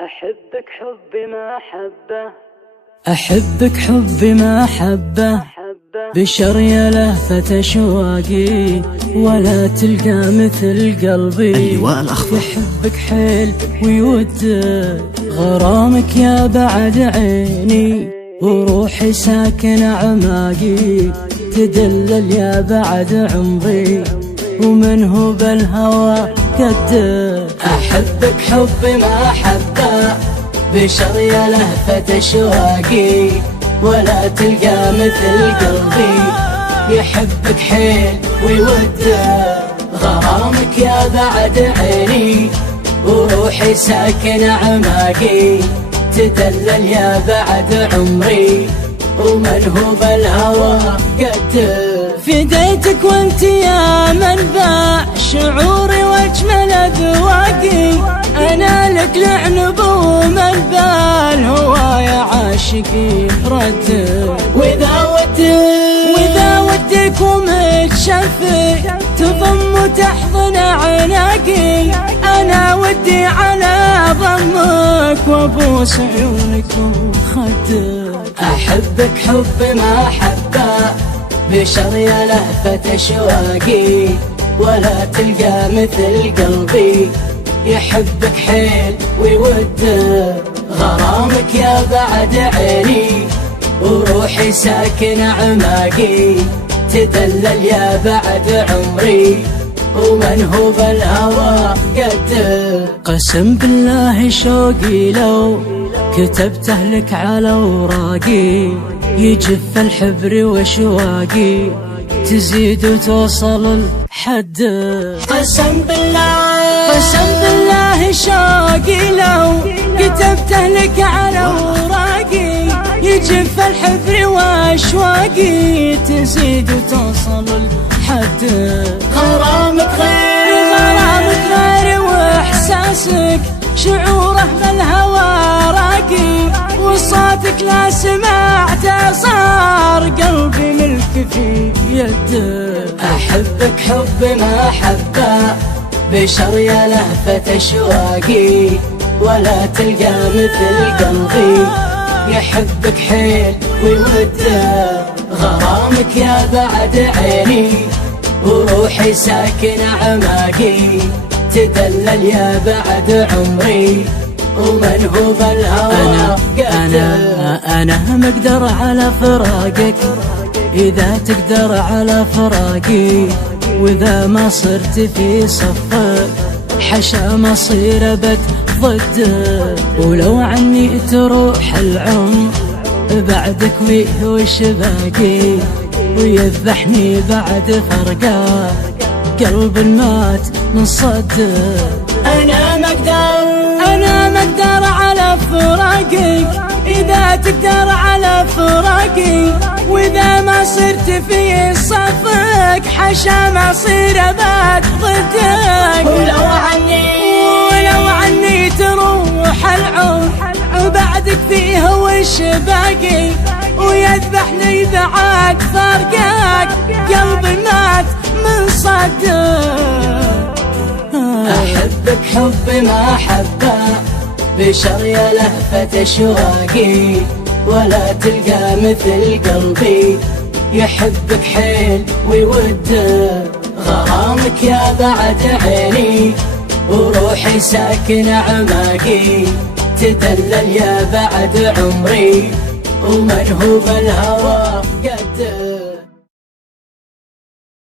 أحبك حب محبة، أحبك حب محبة، بشر يا لهفة أشواقي ولا تلقى مثل قلبي. اللواء الأخضر يحبك حيل ويودك، غرامك يا بعد عيني وروحي ساكن أعماقي، تدلل يا بعد عمري ومن هو بالهوى قدك. أحبك حب محبة، بشر يا لهفة أشواقي ولا تلقى مثل قلبي. يحبك حيل ويودك، غرامك يا بعد عيني وروحي ساكن أعماقي، تدلل يا بعد عمري ومن هو بالهوى قدك. فديتك وانت يا منبع شعوري واجمل اذواقي، انا لك لعنب ومنبع الهوايا عاشقي ردك. واذا ودك ومتشفق تضم وتحضن عناقي، انا ودي على ضمك وابوس عيونك وخدك. احبك حب محبة، بشر يا لهفة أشواقي ولا تلقى مثل قلبي. يحبك حيل ويودك، غرامك يا بعد عيني وروحي ساكن أعماقي، تدلل يا بعد عمري ومن هو بالهوى قدك. قسم بالله شوقي لو كتبته لك على وراقي، يجف الحبر وشواقي تزيد وتوصل الحد. قسم بالله شوقي لو كتبته لك على وراقي، يجف الحبر واشواقي تزيد وتوصل الحد. غرامك غير واحساسك شعوره بالهوى راقي، وصوتك لا سمعته صار قلبي ملك في يدك. أحبك حب محبة، بشر يا لهفة أشواقي ولا تلقى مثل قلبي. يحبك حيل ويودك، غرامك يا بعد عيني وروحي ساكن أعماقي، تدلل يا بعد عمري ومن هو بالهوى قدك. أنا مقدر على فراقك إذا تقدر على فراقي، وإذا ما صرت في صفك حشا مصير أبد ضدك. ولو عني تروح العمر بعدك ويه وش باقي، ويذبحني بعد فرقاك قلب مات من صدك. أنا مقدر على فراقك إذا تقدر على فراقي، وإذا ما صرت في صفك حشا مصير أبد ضدك. ولو عني تروح العمر بعدك فيه وش باقي، ويذبحني بعد فرقك قلب مات من صدك. أحبك حب محبة، بشر يا لهفة أشواقي ولا تلقى مثل قلبي. يحبك حيل ويودك، غرامك يا بعد عيني وروحي ساكن أعماقي، تدلل يا بعد عمري ومن هو بالهوى قدك.